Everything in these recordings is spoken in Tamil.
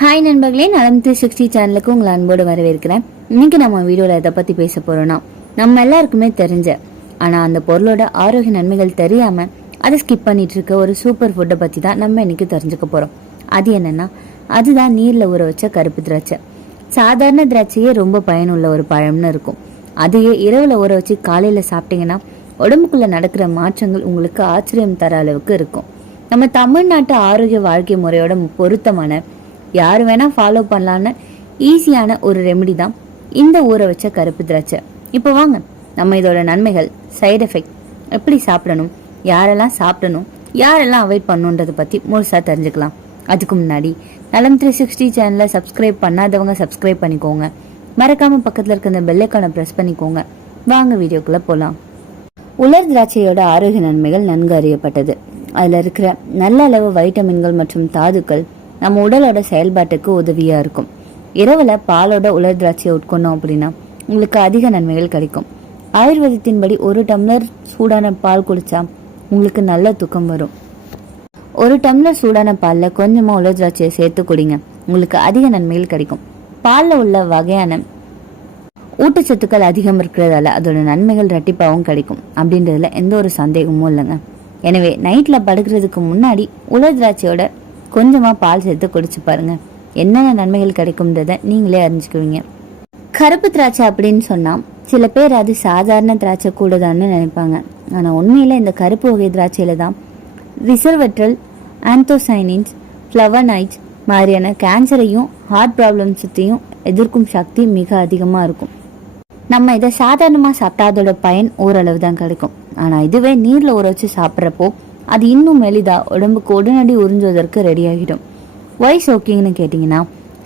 ஹாய் நண்பர்களே. நலம் த்ரீ சிக்ஸ்டி சேனலுக்கு உங்களை அன்போடு வரவேற்கிறேன். இன்னைக்கு நம்ம வீடியோவில் எதை பற்றி பேச போகிறோன்னா நம்ம எல்லாருக்குமே தெரிஞ்ச ஆனால் அந்த பொருளோட ஆரோக்கிய நன்மைகள் தெரியாமல் அதை ஸ்கிப் பண்ணிட்டு இருக்க ஒரு சூப்பர் ஃபுட்டை பற்றி தான் நம்ம இன்னைக்கு தெரிஞ்சுக்க போகிறோம் அது என்னன்னா அதுதான் நீரில் ஊற வச்ச கருப்பு திராட்சை. சாதாரண திராட்சையே ரொம்ப பயனுள்ள ஒரு பழம்னு இருக்கும். அதையே இரவில் ஊற வச்சு காலையில் சாப்பிட்டீங்கன்னா உடம்புக்குள்ளே நடக்கிற மாற்றங்கள் உங்களுக்கு ஆச்சரியம் தர அளவுக்கு இருக்கும். நம்ம தமிழ்நாட்டு ஆரோக்கிய வாழ்க்கை முறையோட பொருத்தமான யார் வேணால் ஃபாலோ பண்ணலான்னு ஈஸியான ஒரு ரெமெடி தான் இந்த ஊற வச்ச கருப்பு திராட்சை. இப்போ வாங்க நம்ம இதோட நன்மைகள் சைடு எஃபெக்ட் எப்படி சாப்பிடணும் யாரெல்லாம் சாப்பிடணும் யாரெல்லாம் அவாய்ட் பண்ணுன்றதை பற்றி முழுசாக தெரிஞ்சுக்கலாம். அதுக்கு முன்னாடி நலம் த்ரீ சிக்ஸ்டி சேனலை சப்ஸ்கிரைப் பண்ணாதவங்க சப்ஸ்கிரைப் பண்ணிக்கோங்க. மறக்காமல் பக்கத்தில் இருக்க அந்த பெல்லைக்கான ப்ரெஸ் பண்ணிக்கோங்க. வாங்க வீடியோக்குள்ளே போகலாம் உலர் திராட்சையோட ஆரோக்கிய நன்மைகள் நன்கு அறியப்பட்டது. அதில் இருக்கிற நல்ல அளவு வைட்டமின்கள் மற்றும் தாதுக்கள் நம்ம உடலோட செயல்பாட்டுக்கு உதவியாக இருக்கும். இரவில் பாலோட உலர் திராட்சையை உட்கொண்டோம் அப்படின்னா உங்களுக்கு அதிக நன்மைகள் கிடைக்கும். ஆயுர்வேதத்தின்படி ஒரு டம்ளர் சூடான பால் குடித்தா உங்களுக்கு நல்ல தூக்கம் வரும். ஒரு டம்ளர் சூடான பாலில் கொஞ்சமாக உலர் திராட்சையை சேர்த்து குடிங்க. உங்களுக்கு அதிக நன்மைகள் கிடைக்கும். பாலில் உள்ள வகையான ஊட்டச்சத்துக்கள் அதிகம் இருக்கிறதால அதோட நன்மைகள் ரெட்டிப்பாகவும் கிடைக்கும். அப்படின்றதுல எந்த ஒரு சந்தேகமும் இல்லைங்க. எனவே நைட்டில் படுக்கிறதுக்கு முன்னாடி உலர் திராட்சையோட கொஞ்சமாக பால் சேர்த்து குடிச்சு பாருங்க. என்னென்ன நன்மைகள் கிடைக்கும்ன்றதை நீங்களே அறிஞ்சுக்குவீங்க. கருப்பு திராட்சை அப்படின்னு சொன்னால் சில பேர் அது சாதாரண திராட்சை கூடதான்னு நினைப்பாங்க. ஆனால் உண்மையில் இந்த கருப்பு வகை திராட்சையில் தான் ரிசர்வெட்ரல் ஆந்தோசைனின்ஸ் ஃப்ளவனைட்ஸ் மாதிரியான கேன்சரையும் ஹார்ட் ப்ராப்ளம்ஸத்தையும் எதிர்க்கும் சக்தி மிக அதிகமாக இருக்கும். நம்ம இதை சாதாரணமாக சாப்பிட்டா அதோட பயன் ஓரளவு தான் கிடைக்கும். ஆனால் இதுவே நீரில் ஊற வச்சு சாப்பிட்றப்போ அது இன்னும் எளிதாக உடம்புக்கு உடனடி உறிஞ்சுவதற்கு ரெடி ஆகிடும். ஒய் சோக்கிங்னு கேட்டிங்கன்னா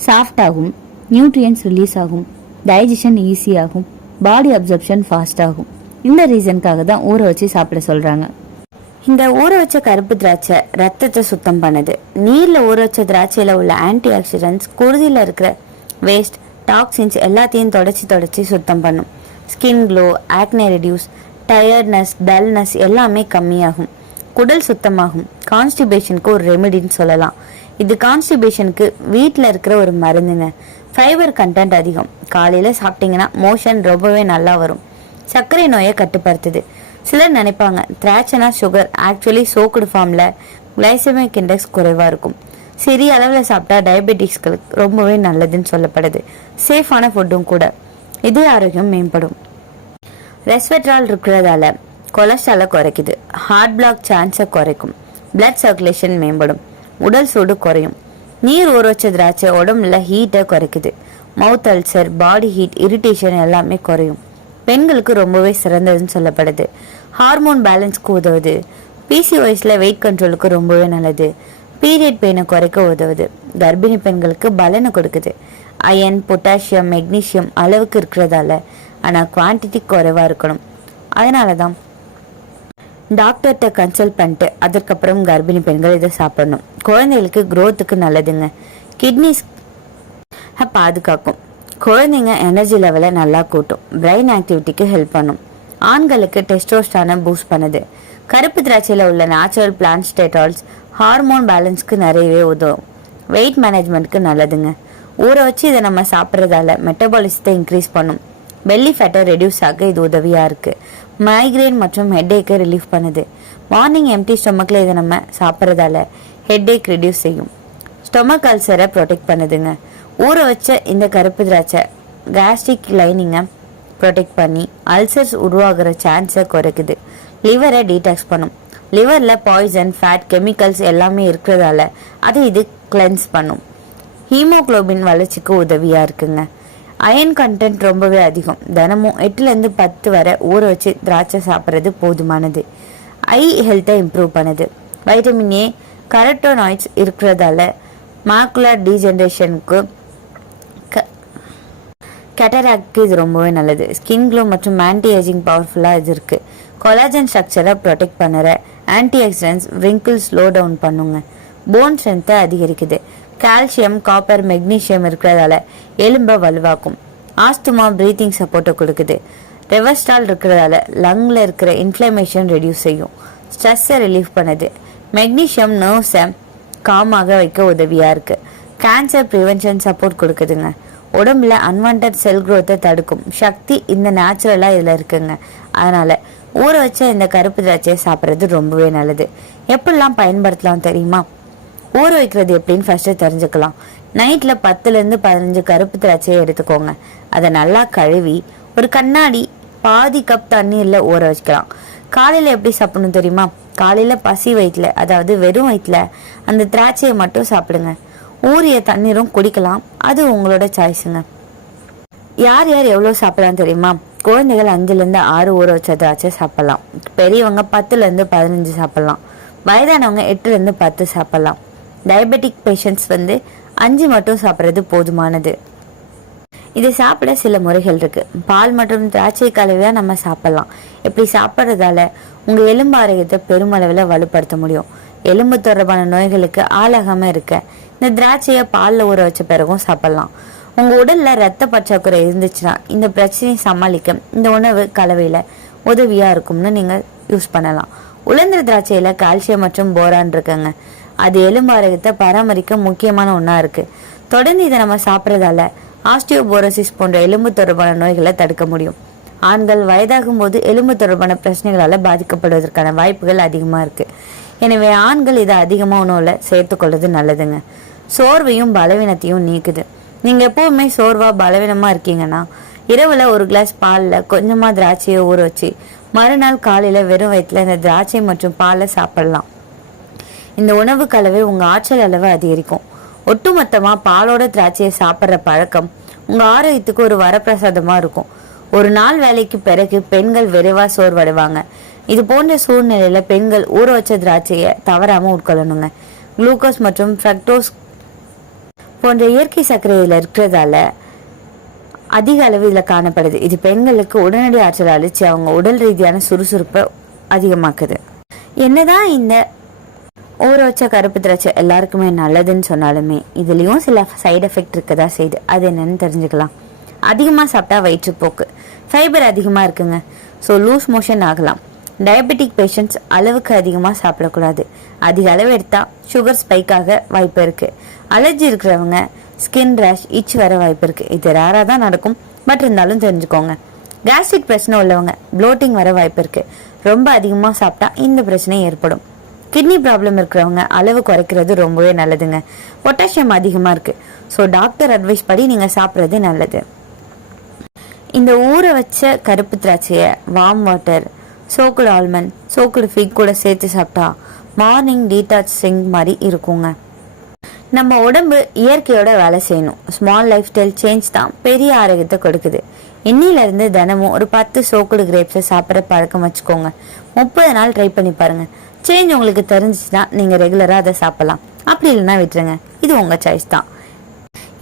சாஃப்ட் ஆகும் நியூட்ரியன்ஸ் ரிலீஸ் ஆகும் டைஜஷன் ஈஸியாகும் பாடி அப்சர்ப்ஷன் ஃபாஸ்ட் ஆகும். இந்த ரீசனுக்காக தான் ஊற வச்சு சாப்பிட சொல்கிறாங்க இந்த ஊற வச்ச கருப்பு திராட்சை ரத்தத்தை சுத்தம் பண்ணுது. நீரில் ஊற வச்ச திராட்சையில் உள்ள ஆன்டி ஆக்சிடென்ட்ஸ் குருதியில் இருக்கிற வேஸ்ட் டாக்ஸின்ஸ் எல்லாத்தையும் தொடச்சி தொடச்சி சுத்தம் பண்ணும். Skin glow acne reduce tiredness dullness எல்லாமே கம்மியாகும். குடல் சுத்தமாகும். கான்ஸ்டிபேஷனுக்கு ஒரு ரெமெடின்னு சொல்லலாம். இது கான்ஸ்டிபேஷனுக்கு வீட்டில் இருக்கிற ஒரு மருந்துங்க. ஃபைபர் கண்டென்ட் அதிகம். காலையில் சாப்பிட்டீங்கன்னா மோஷன் ரொம்பவே நல்லா வரும். சர்க்கரை நோயை கட்டுப்படுத்துது. சிலர் நினைப்பாங்க திராட்சைனா சுகர் ஆக்சுவலி சோக்குடு ஃபார்மில் கிளைசமிக் இண்டெக்ஸ் குறைவாக இருக்கும். சிறிய அளவில் சாப்பிட்டா டயபெட்டிக்ஸ்களுக்கு ரொம்பவே நல்லதுன்னு சொல்லப்படுது. சேஃபான ஃபுட்டும் கூட. இது ஆரோக்கியம் மேம்படும். ரெஸ்வெட்ரால் இருக்கிறதால கொலஸ்ட்ராலை குறைக்குது. ஹார்ட் பிளாக் சான்ஸை குறைக்கும். பிளட் சர்க்குலேஷன் மேம்படும். உடல் சூடு குறையும். நீர் ஊற திராட்சை உடம்புல ஹீட்டை குறைக்குது. Mouth ulcer body heat irritation எல்லாமே குறையும். பெண்களுக்கு ரொம்பவே சிறந்ததுன்னு சொல்லப்படுது. ஹார்மோன் பேலன்ஸ்க்கு உதவுது. பிசிஓஎஸ்ல வெயிட் கண்ட்ரோலுக்கு ரொம்பவே நல்லது. பீரியட் பெயினை குறைக்க உதவுது. கர்ப்பிணி பெண்களுக்கு பலனை கொடுக்குது. அயன் பொட்டாசியம் மெக்னீஷியம் அளவுக்கு இருக்கிறதால. ஆனால் குவான்டிட்டி குறைவாக இருக்கணும். அதனால தான் டாக்டர்கிட்ட கன்சல்ட் பண்ணிட்டு அதுக்கப்புறம் கர்ப்பிணி பெண்கள் இதை சாப்பிடணும். குழந்தைகளுக்கு க்ரோத்துக்கு நல்லதுங்க. கிட்னிஸ் பாதுகாக்கும். குழந்தைங்க எனர்ஜி லெவலை நல்லா கூட்டும். பிரெயின் ஆக்டிவிட்டிக்கு ஹெல்ப் பண்ணும். ஆண்களுக்கு டெஸ்டோஸ்டானை பூஸ்ட் பண்ணுது. கருப்பு திராட்சையில் உள்ள நேச்சுரல் பிளான்ட் ஸ்டேட்டால்ஸ் ஹார்மோன் பேலன்ஸ்க்கு நிறையவே உதவும். வெயிட் மேனேஜ்மெண்ட்க்கு நல்லதுங்க. ஊற வச்சு இதை நம்ம சாப்பிட்றதால மெட்டபாலிசத்தை இன்க்ரீஸ் பண்ணும். பெல்லி ஃபேட்டை ரெடியூஸ் ஆக இது உதவியாக இருக்குது மைக்ரேன் மற்றும் ஹெட்டேக்கை ரிலீஃப் பண்ணுது. மார்னிங் எம்டி ஸ்டொமக்கில் இதை நம்ம சாப்பிட்றதால ஹெட்டேக் ரெடியூஸ் செய்யும். ஸ்டொமக் அல்சரை ப்ரொடெக்ட் பண்ணுதுங்க. ஊற வச்ச இந்த கருப்பு திராட்சை கேஸ்ட்ரிக் லைனிங்கை ப்ரொடெக்ட் பண்ணி அல்சர்ஸ் உருவாகிற சான்ஸை குறைக்குது. லிவரை டீடாக்ஸ் பண்ணும். லிவரில் பாய்சன் ஃபேட் கெமிக்கல்ஸ் எல்லாமே இருக்கிறதால அது இது கிளென்ஸ் பண்ணும். ஹீமோகுளோபின் வளர்ச்சிக்கு உதவியாக இருக்குங்க. அயன் கண்டென்ட் ரொம்பவே அதிகம். தினமும் எட்டுலேருந்து பத்து வரை ஊற வச்சு திராட்சை சாப்பிட்றது போதுமானது. ஐ ஹெல்த்தை இம்ப்ரூவ் பண்ணுது. வைட்டமின் ஏ கரட்டோனாய்ட்ஸ் இருக்கிறதால மாக்குலர் டீஜென்ரேஷனுக்கு கேட்டராக்ட்க்கு இது ரொம்பவே நல்லது. ஸ்கின் க்ளோ மற்றும் ஆன்டி ஏஜிங் பவர்ஃபுல்லாக இது இருக்குது கொலாஜன் ஸ்ட்ரக்சரை ப்ரொடெக்ட் பண்ணுற antioxidants wrinkles slow down பண்ணுங்க. போன் ஸ்ட்ரென்த்தை அதிகரிக்குது. கால்சியம் காப்பர் மெக்னீஷியம் இருக்கிறதால எலும்பை வலுவாக்கும். ஆஸ்துமா ப்ரீத்திங் சப்போர்ட்டை கொடுக்குது. ரெவஸ்டால் இருக்கிறதால லங்ல இருக்கிற இன்ஃப்ளமேஷன் ரெடியூஸ் செய்யும். ஸ்ட்ரெஸ்ஸை ரிலீஃப் பண்ணுது. மெக்னீஷியம் நர்வ்ஸை காமாக வைக்க உதவியாக இருக்குது கேன்சர் ப்ரிவென்ஷன் சப்போர்ட் கொடுக்குதுங்க. உடம்புல அன்வான்ட் செல் க்ரோத்தை தடுக்கும். சக்தி இந்த நேச்சுரலாக இதில் இருக்குங்க. அதனால் ஊற வச்ச இந்த கருப்பு திராட்சையை சாப்பிட்றது ரொம்பவே நல்லது. எப்படிலாம் பயன்படுத்தலாம் தெரியுமா? ஊற வைக்கிறது எப்படின்னு ஃபர்ஸ்ட் தெரிஞ்சுக்கலாம். நைட்ல பத்துல இருந்து பதினஞ்சு கருப்பு திராட்சையை எடுத்துக்கோங்க. அதை நல்லா கழுவி ஒரு கண்ணாடி பாதி கப் தண்ணீர்ல ஊற வச்சுக்கலாம் காலையில எப்படி சாப்பிடணும் தெரியுமா? காலையில பசி வயிற்றுல அதாவது வெறும் வயிற்றுல அந்த திராட்சையை மட்டும் சாப்பிடுங்க. ஊறிய தண்ணீரும் குடிக்கலாம். அது உங்களோட சாய்ஸுங்க யார் யார் எவ்வளோ சாப்பிடலாம் தெரியுமா? குழந்தைகள் அஞ்சுலேருந்து ஆறு ஊற வச்ச திராட்சை சாப்பிடலாம். பெரியவங்க பத்துலேருந்து பதினஞ்சு சாப்பிடலாம். வயதானவங்க எட்டுலேருந்து பத்து சாப்பிடலாம். டயபெட்டிக் பேஷண்ட்ஸ் வந்து அஞ்சு மட்டும் சாப்பிட்றது போதுமானது. இதை சாப்பிட சில முறைகள் இருக்கு. பால் மற்றும் திராட்சை கலவையாக நம்ம சாப்பிடலாம். இப்படி சாப்பிட்றதால உங்கள் எலும்பு ஆரோக்கியத்தை பெருமளவில் வலுப்படுத்த முடியும். எலும்பு தொடர்பான நோய்களுக்கு ஆளாகாமல் இருக்க இந்த திராட்சையை பாலில் ஊற வச்ச பிறகும் சாப்பிடலாம். உங்கள் உடலில் ரத்த பற்றாக்குறை இருந்துச்சுன்னா இந்த பிரச்சனையை சமாளிக்க இந்த உணவு கலவையில் உதவியாக இருக்கும்னு நீங்கள் யூஸ் பண்ணலாம். உலர்ந்த திராட்சையில் கால்சியம் மற்றும் போரான் இருக்குங்க. அது எலும்பு ஆரோக்கியத்தை பராமரிக்க முக்கியமான ஒன்றா இருக்குது தொடர்ந்து இதை நம்ம சாப்பிட்றதால ஆஸ்டியோபோரோசிஸ் போன்ற எலும்பு தொடர்பான நோய்களை தடுக்க முடியும். ஆண்கள் வயதாகும் போது எலும்பு தொடர்பான பிரச்சனைகளால் பாதிக்கப்படுவதற்கான வாய்ப்புகள் அதிகமாக இருக்குது எனவே ஆண்கள் இதை அதிகமாக உணவில் சேர்த்துக்கொள்வது நல்லதுங்க. சோர்வையும் பலவீனத்தையும் நீக்குது. நீங்கள் எப்போவுமே சோர்வாக பலவீனமாக இருக்கீங்கன்னா இரவில் ஒரு கிளாஸ் பாலில் கொஞ்சமாக திராட்சையை ஊற வச்சு மறுநாள் காலையில் வெறும் வயிற்றில் இந்த திராட்சை மற்றும் பாலை சாப்பிடலாம். இந்த உணவு கலவை உங்க ஆற்றல் அளவை அதிகரிக்கும். ஒட்டுமொத்தமா பாலோட திராட்சையை சாப்பிட்ற பழக்கம் உங்க ஆரோக்கியத்துக்கு ஒரு வரப்பிரசாதமா இருக்கும். ஒரு நாள் வேலைக்கு பிறகு பெண்கள் விரைவா சோர்வடைவாங்க. இது போன்ற சூழ்நிலையில பெண்கள் ஊற வச்ச திராட்சையை தவறாம உட்கொள்ளணுங்க. குளுக்கோஸ் மற்றும் ஃப்ரக்டோஸ் போன்ற இயற்கை சர்க்கரையில இருக்கிறதால அதிக அளவு இதில் காணப்படுது. இது பெண்களுக்கு உடனடி ஆற்றல் அளிச்சு அவங்க உடல் ரீதியான சுறுசுறுப்பை அதிகமாக்குது. என்னதான் இந்த ஊற வச்ச கருப்பு திராட்சை எல்லாருக்குமே நல்லதுன்னு சொன்னாலுமே இதுலேயும் சில சைடு எஃபெக்ட் இருக்கதா செய்யுது அது என்னன்னு தெரிஞ்சுக்கலாம். அதிகமாக சாப்பிட்டா வயிற்றுப்போக்கு. ஃபைபர் அதிகமாக இருக்குங்க. ஸோ லூஸ் மோஷன் ஆகலாம். டயபெட்டிக் பேஷண்ட்ஸ் அளவுக்கு அதிகமாக சாப்பிடக்கூடாது. அதிக அளவு எடுத்தால் சுகர் ஸ்பைக்காக வாய்ப்பு இருக்குது அலர்ஜி இருக்கிறவங்க ஸ்கின் ரேஷ் இச் வர வாய்ப்பு இருக்குது இது ரேராக தான் நடக்கும். பட் இருந்தாலும் தெரிஞ்சுக்கோங்க. கேஸ்ட்ரிக் பிரச்சனை உள்ளவங்க ப்ளோட்டிங் வர வாய்ப்பு இருக்குது ரொம்ப அதிகமாக சாப்பிட்டா இந்த பிரச்சனை ஏற்படும். கிட்னி ப்ராப்ளம் இருக்கிறவங்க அளவு குறைக்கிறது ரொம்பவே நல்லதுங்க. பொட்டாசியம் அதிகமாக இருக்கு. ஸோ டாக்டர் அட்வைஸ் படி நீங்கள் சாப்பிட்றது நல்லது. இந்த ஊற வச்ச கருப்பு திராட்சையை warm water soaked almond soaked fig கூட சேர்த்து சாப்பிட்டா மார்னிங் டீடாச் சிங் மாதிரி இருக்குங்க. நம்ம உடம்பு இயற்கையோட வேலை செய்யணும். ஸ்மால் லைஃப் ஸ்டைல் சேஞ்ச் தான் பெரிய ஆரோக்கியத்தை கொடுக்குது. இன்னிலிருந்து தினமும் ஒரு பத்து சோக்குடு கிரேப்ஸை சாப்பிட்ற பழக்கம் வச்சுக்கோங்க. முப்பது நாள் ட்ரை பண்ணி பாருங்க. சேஞ்ச் உங்களுக்கு தெரிஞ்சிச்சுன்னா நீங்க ரெகுலரா அதை சாப்பிடலாம். அப்படி இல்லைன்னா விட்டுருங்க. இது உங்க சாய்ஸ் தான்.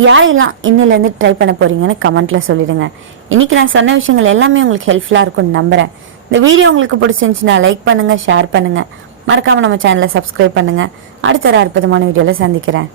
யாரெல்லாம் இன்னிலேருந்து ட்ரை பண்ண போறீங்கன்னு கமெண்ட்ல சொல்லிடுங்க. இன்னைக்கு நான் சொன்ன விஷயங்கள் எல்லாமே உங்களுக்கு ஹெல்ப்ஃபுல்லா இருக்கும்னு நம்புறேன். இந்த வீடியோ உங்களுக்கு பிடிச்சிருந்துச்சுன்னா லைக் பண்ணுங்க ஷேர் பண்ணுங்க. மறக்காம நம்ம சேனலை சப்ஸ்கிரைப் பண்ணுங்க. அடுத்த ஒரு அற்புதமான வீடியோவில் சந்திக்கிறேன்.